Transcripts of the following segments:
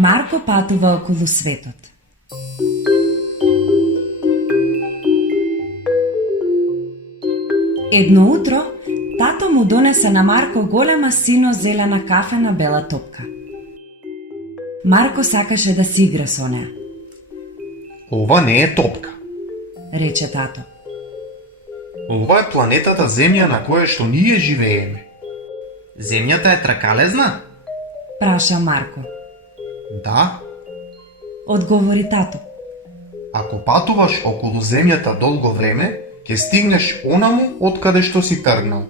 Марко патува околу светот. Едно утро, тато му донесе на Марко голема сино-зелена кафена бела топка. Марко сакаше да си игра со неа. Ова не е топка. Рече тато. Ова е планетата Земја на која што ние живееме. Земјата е тракалезна? Праша Марко. Да. Одговори тато. Ако патуваш околу Земјата долго време, ќе стигнеш онаму откаде што си тргнал.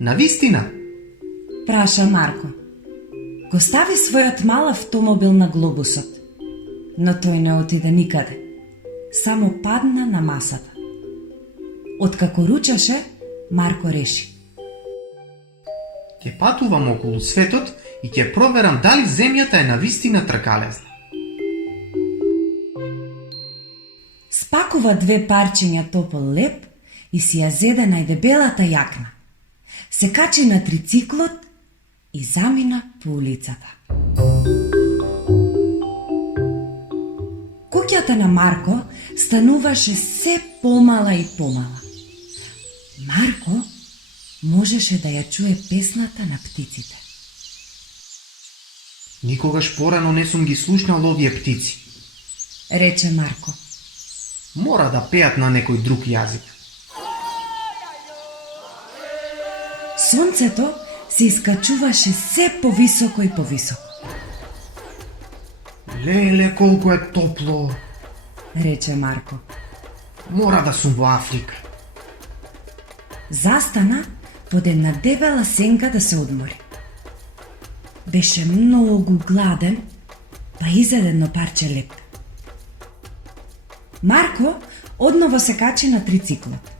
Навистина? Праша Марко. Го стави својот мал автомобил на глобусот, но тој не отиде никаде. Само падна на масата. Откако ручаше, Марко реши. Ќе патувам околу светот и ќе проверам дали Земјата е навистина тркалезна. Спакува 2 парчиња топол леп и си ја зеде најдебелата јакна. Се качи на трициклот и замина по улицата. Куќата на Марко стануваше се помала и помала. Марко можеше да ја чуе песната на птиците. Никогаш порано не сум ги слушнал овие птици. Рече Марко. Мора да пеат на некој друг јазик. Сонцето се искачуваше се повисоко и повисоко. Леле, колку е топло. Рече Марко. Мора да сум во Африка. Застана под една дебела сенка да се одмори. Беше многу гладен, па изеде едно парче леп. Марко одново се качи на трициклот.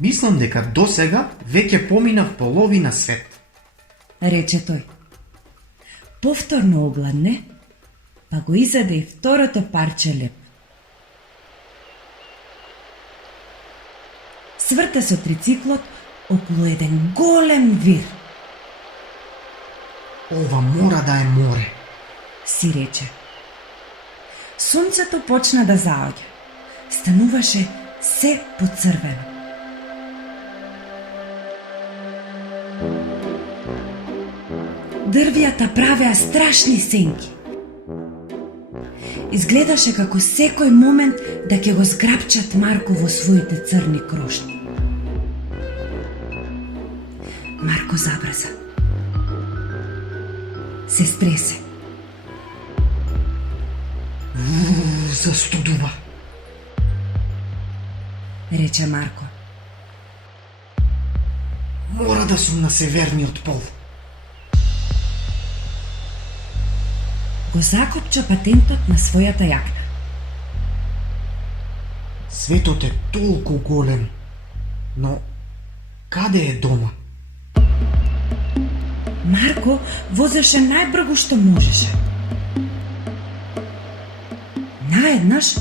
Мислам дека досега веќе поминав половина свет. Рече тој. Повторно огладне, па го изеде и второто парче леп. Сврта со трициклот околу еден голем вир. Ова мора да е море. Си рече. Сонцето почна да заоѓа. Стануваше се поцрвено. Дрвјата правеа страшни сенки. Изгледаше како секој момент да ќе го зграпчат Марко во своите црни крошни. Марко забрза. Се стресе. Застудува. Рече Марко. Мора да сум на северниот пол. Го закопча патентот на својата јакна. Светот е толку голем, но каде е дома? Марко возеше најбргу што можеше. Наеднаш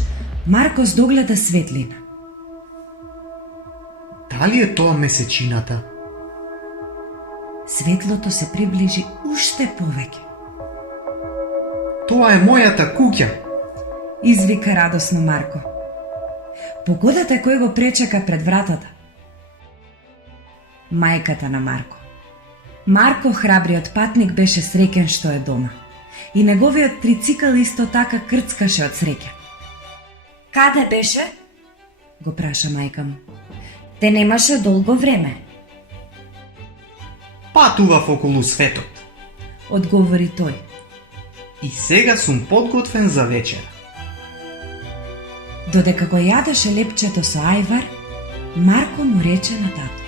Марко здогледа светлина. Дали е тоа месечината? Светлото се приближи уште повеќе. Тоа е мојата куќа. Извика радосно Марко. Погодете кој го пречека пред вратата. Мајката на Марко. Марко, храбриот патник, беше среќен што е дома. И неговиот трицикл исто така крцкаше од среќа. Каде беше? Го праша мајка му. Те немаше долго време. Патував околу светот. Одговори тој. И сега сум подготвен за вечера. Додека го јадеше лепчето со ајвар, Марко му рече на тато.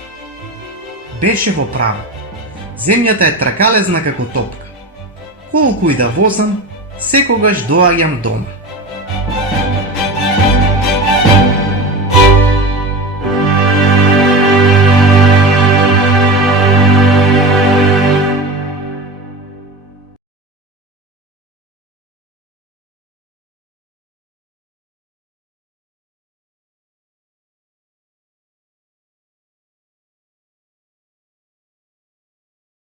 Беше во право. Земјата е тракалезна како топка. Колку и да возам, секогаш доаѓам дома.